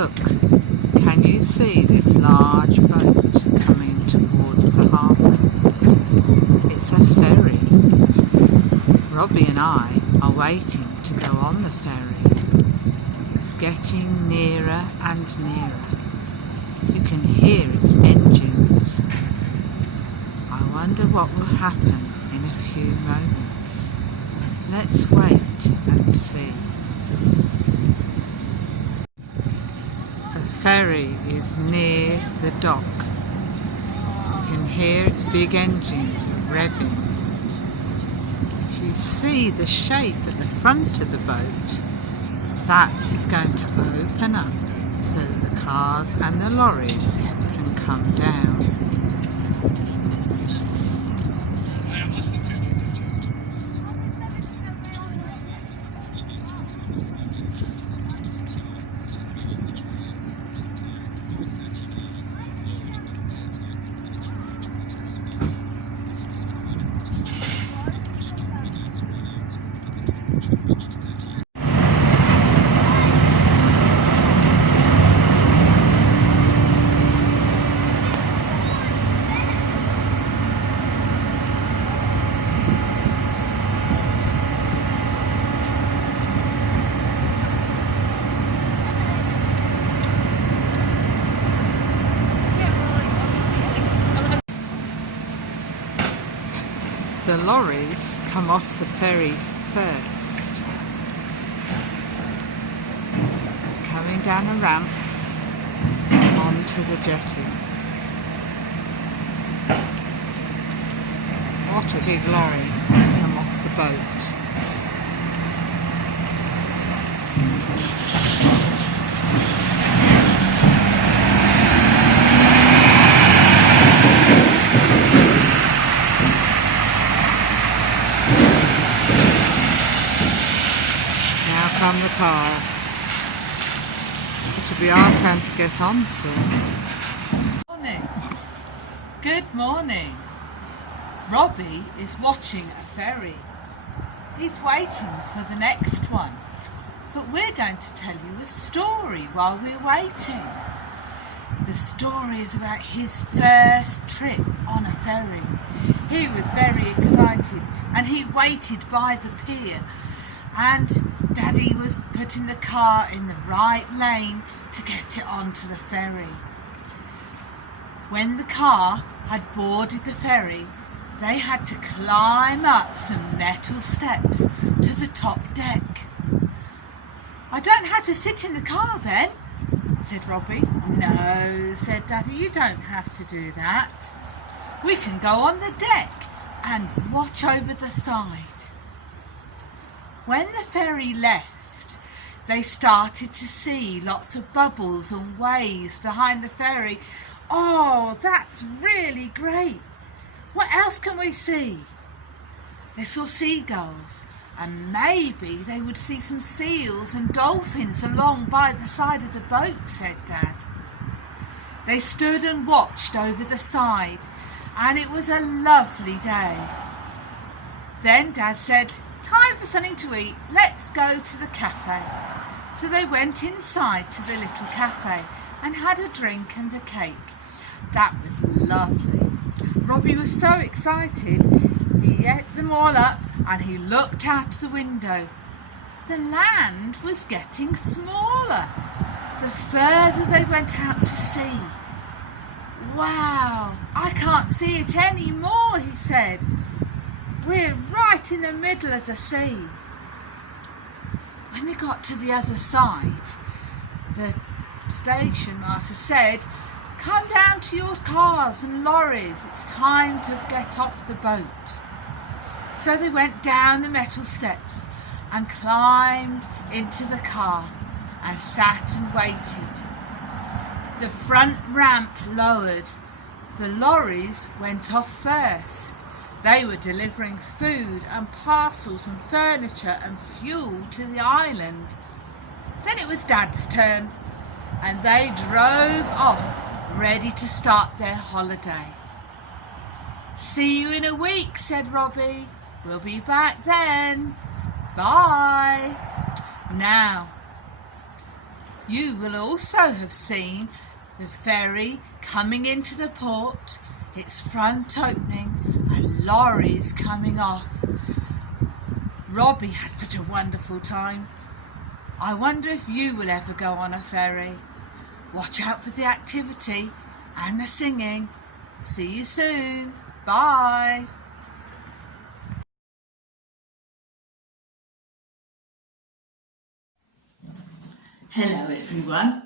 Look, can you see this large boat coming towards the harbour? It's a ferry. Robbie and I are waiting to go on the ferry. It's getting nearer and nearer. You can hear its engines. I wonder what will happen in a few moments. Let's wait and see. The ferry is near the dock. You can hear its big engines revving. If you see the shape at the front of the boat, that is going to open up so that the cars and the lorries can come down. The lorries come off the ferry first. Coming down a ramp onto the jetty. What a big lorry to come off the boat. From the car. It'll be our turn to get on soon. Morning. Good morning. Robbie is watching a ferry. He's waiting for the next one. But we're going to tell you a story while we're waiting. The story is about his first trip on a ferry. He was very excited and he waited by the pier. And Daddy was putting the car in the right lane to get it onto the ferry. When the car had boarded the ferry, they had to climb up some metal steps to the top deck. "I don't have to sit in the car then," said Robbie. "No," said Daddy, "you don't have to do that. We can go on the deck and watch over the side." When the ferry left, they started to see lots of bubbles and waves behind the ferry. "Oh, that's really great. What else can we see?" They saw seagulls, and maybe they would see some seals and dolphins along by the side of the boat, said Dad. They stood and watched over the side, and it was a lovely day. Then Dad said, "Time for something to eat. Let's go to the cafe." So they went inside to the little cafe and had a drink and a cake. That was lovely. Robbie was so excited. He ate them all up and he looked out the window. The land was getting smaller the further they went out to sea. "Wow, I can't see it anymore," he said. "We're right in the middle of the sea." When they got to the other side, the station master said, "Come down to your cars and lorries. It's time to get off the boat." So they went down the metal steps and climbed into the car and sat and waited. The front ramp lowered. The lorries went off first. They were delivering food and parcels and furniture and fuel to the island. Then it was Dad's turn, and they drove off, ready to start their holiday. "See you in a week," said Robbie. "We'll be back then. Bye." Now, You will also have seen the ferry coming into the port, its front opening, and lorries coming off. Robbie had such a wonderful time. I wonder if you will ever go on a ferry. Watch out for the activity and the singing. See you soon. Bye. Hello everyone.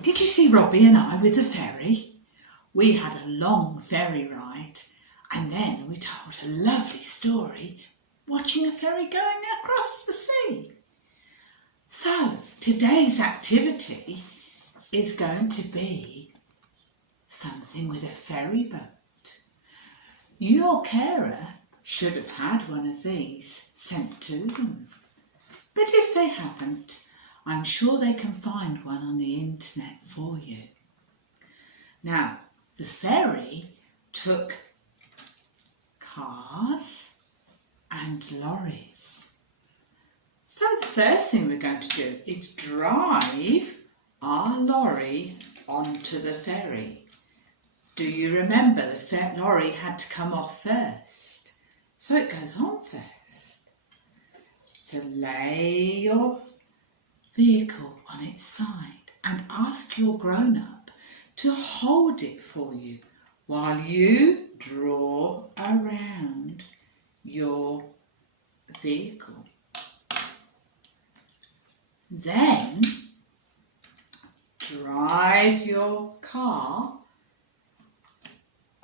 Did you see Robbie and I with the ferry? We had a long ferry ride and then we told a lovely story watching a ferry going across the sea. So today's activity is going to be something with a ferry boat. Your carer should have had one of these sent to them. But if they haven't, I'm sure they can find one on the internet for you. Now, the ferry took cars and lorries. So the first thing we're going to do is drive our lorry onto the ferry. Do you remember the lorry had to come off first? So it goes on first. So lay your vehicle on its side and ask your grown-up to hold it for you while you draw around your vehicle. Then drive your car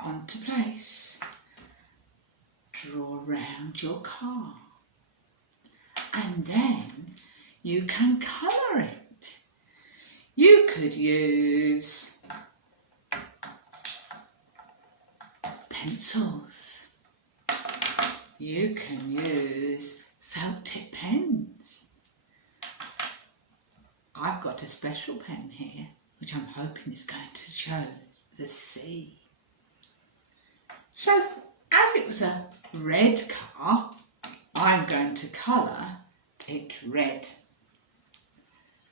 onto place. Draw around your car and then you can colour it. You could use pencils. You can use felt tip pens. I've got a special pen here which I'm hoping is going to show the sea. So as it was a red car, I'm going to colour it red.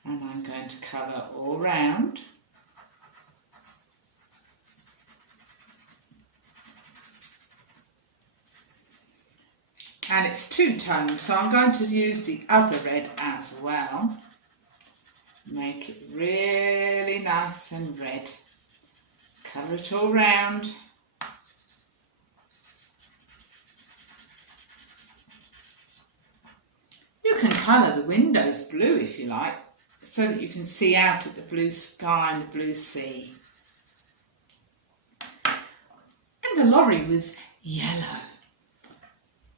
And I'm going to colour all round. And it's two-toned, so I'm going to use the other red as well. Make it really nice and red. Colour it all round. You can colour the windows blue if you like, so that you can see out at the blue sky and the blue sea. And the lorry was yellow.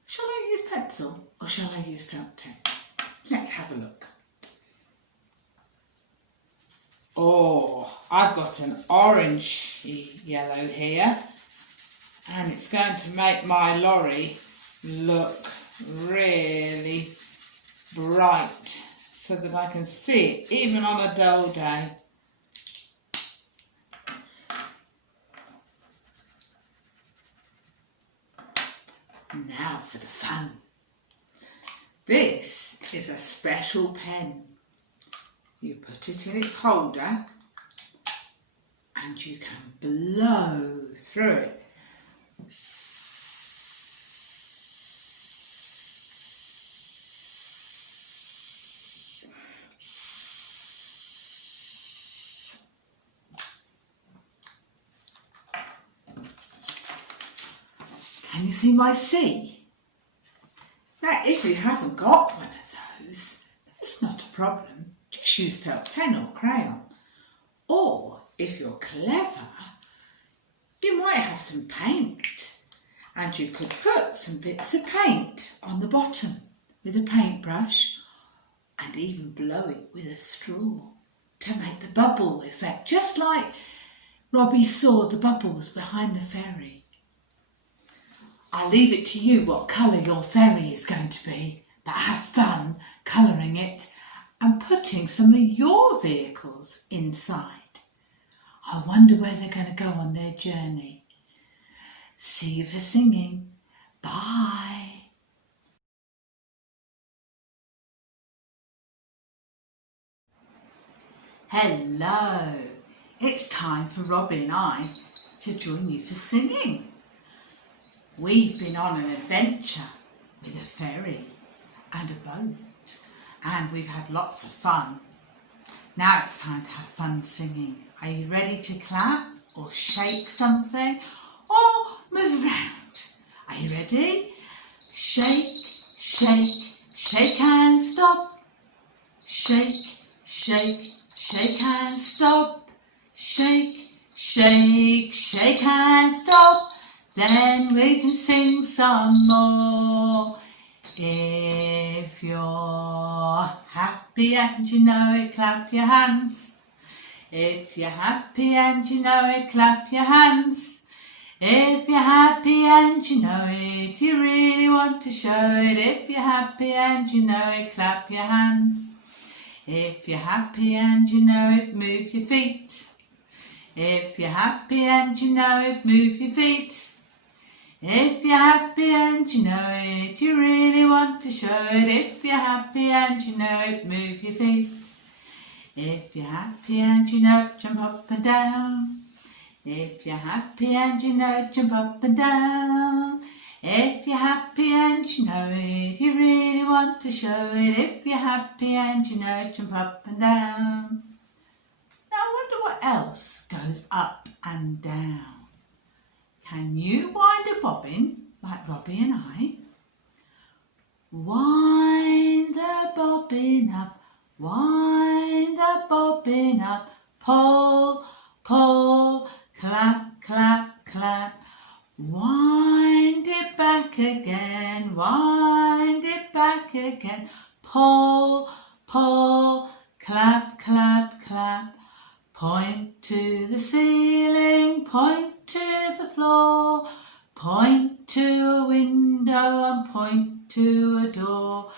Shall I use pencil or shall I use felt tip? Let's have a look. Oh, I've got an orange yellow here, and it's going to make my lorry look really bright so that I can see it even on a dull day. Now for the fun. This is a special pen. You put it in its holder and you can blow through it. Can you see my sea? Now, if you haven't got one of those, that's not a problem. Just use felt pen or crayon. Or, if you're clever, you might have some paint. And you could put some bits of paint on the bottom with a paintbrush and even blow it with a straw to make the bubble effect, just like Robbie saw the bubbles behind the ferry. I'll leave it to you what colour your ferry is going to be, but have fun colouring it and putting some of your vehicles inside. I wonder where they're going to go on their journey. See you for singing. Bye. Hello, it's time for Robbie and I to join you for singing. We've been on an adventure with a ferry and a boat and we've had lots of fun. Now it's time to have fun singing. Are you ready to clap or shake something or move around? Are you ready? Shake, shake, shake and stop. Shake, shake, shake and stop. Shake, shake, shake and stop. Then we can sing some more. If you're happy and you know it, clap your hands. If you're happy and you know it, clap your hands. If you're happy and you know it, you really want to show it. If you're happy and you know it, clap your hands. If you're happy and you know it, move your feet. If you're happy and you know it, move your feet. If you're happy and you know it, you really want to show it. If you're happy and you know it, move your feet. If you're happy and you know it, jump up and down. If you're happy and you know it, jump up and down. If you're happy and you know it, you really want to show it. If you're happy and you know it, jump up and down. Now I wonder what else goes up and down. Can you wind a bobbin like Robbie and I? Wind the bobbin up, wind the bobbin up, pull, pull, clap, clap, clap. Wind it back again, wind it back again, pull, pull, clap, clap, clap. Point to the ceiling, point to the floor, point to a window and point to a door.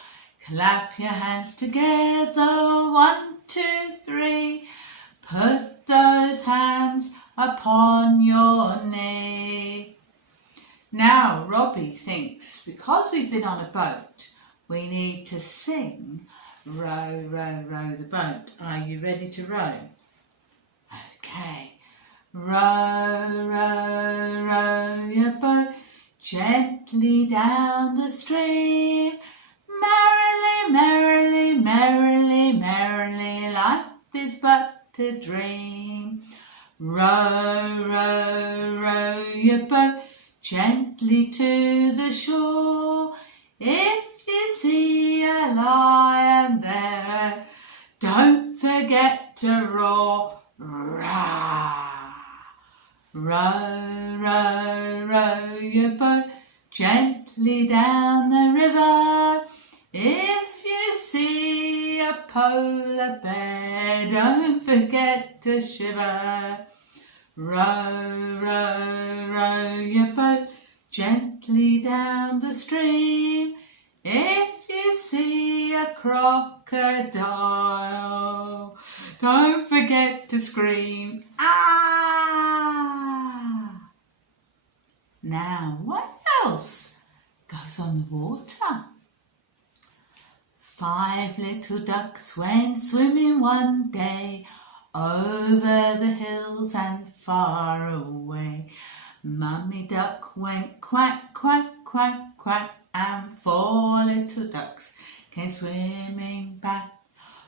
Clap your hands together, 1, 2, 3. Put those hands upon your knee. Now Robbie thinks because we've been on a boat, we need to sing row, row, row the boat. Are you ready to row? Okay. Row, row, row your boat gently down the stream. Merrily, merrily, merrily, merrily, life is but a dream. Row, row, row your boat gently to the shore. If you see a lion there, don't forget to roar. Rah! Row, row, row your boat gently down the river. If you see a polar bear, don't forget to shiver. Row, row, row your boat gently down the stream. If you see a crocodile, don't forget to scream, ah! Now, what else goes on the water? 5 little ducks went swimming one day over the hills and far away. Mummy duck went quack, quack, quack, quack, and 4 little ducks came swimming back.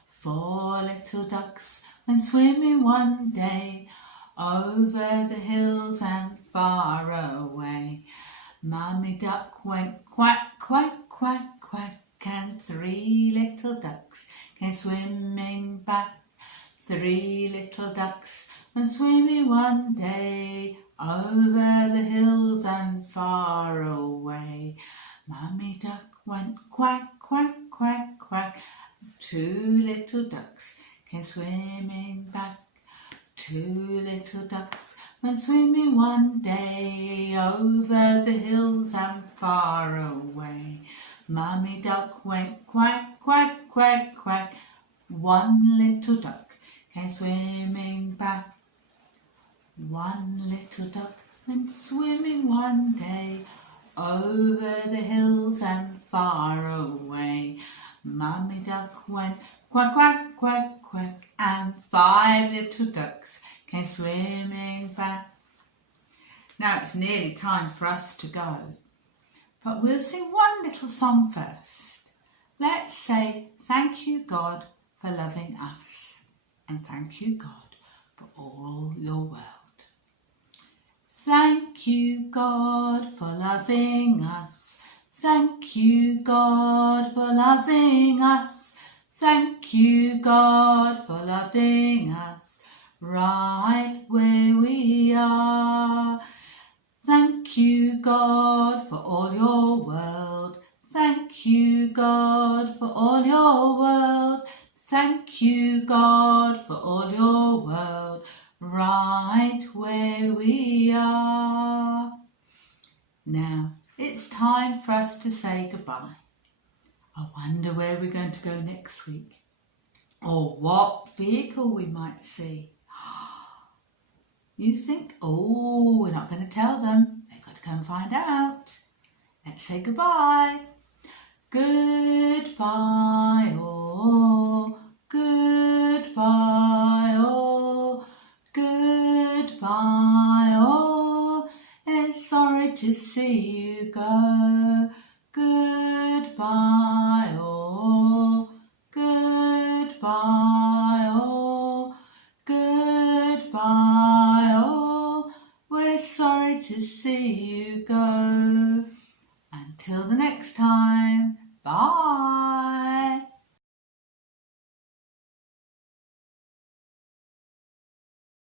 4 little ducks went swimming one day over the hills and far away. Mummy duck went quack, quack, quack, quack, and 3 little ducks came swimming back. 3 little ducks went swimming one day over the hills and far away. Mummy duck went quack, quack, quack, quack. 2 little ducks came swimming back. 2 little ducks went swimming one day over the hills and far away. Mummy duck went quack, quack, quack, quack. 1 little duck came swimming back. 1 little duck went swimming one day over the hills and far away. Mummy duck went Quack, quack, quack, quack, and 5 little ducks came swimming back. Now it's nearly time for us to go, but we'll sing one little song first. Let's say thank you, God, for loving us, and thank you, God, for all your world. Thank you, God, for loving us. Thank you, God, for loving us. Thank you, God, for loving us right where we are. Thank you, God, for all your world. Thank you, God, for all your world. Thank you, God, for all your world, right where we are. Now, it's time for us to say goodbye. I wonder where we're going to go next week, or what vehicle we might see. You think, oh, we're not going to tell them. They've got to come find out. Let's say goodbye. Goodbye, oh, goodbye, oh, goodbye, oh. It's sorry to see you go. Goodbye, oh, goodbye, oh, goodbye, oh. We're sorry to see you go. Until the next time, bye.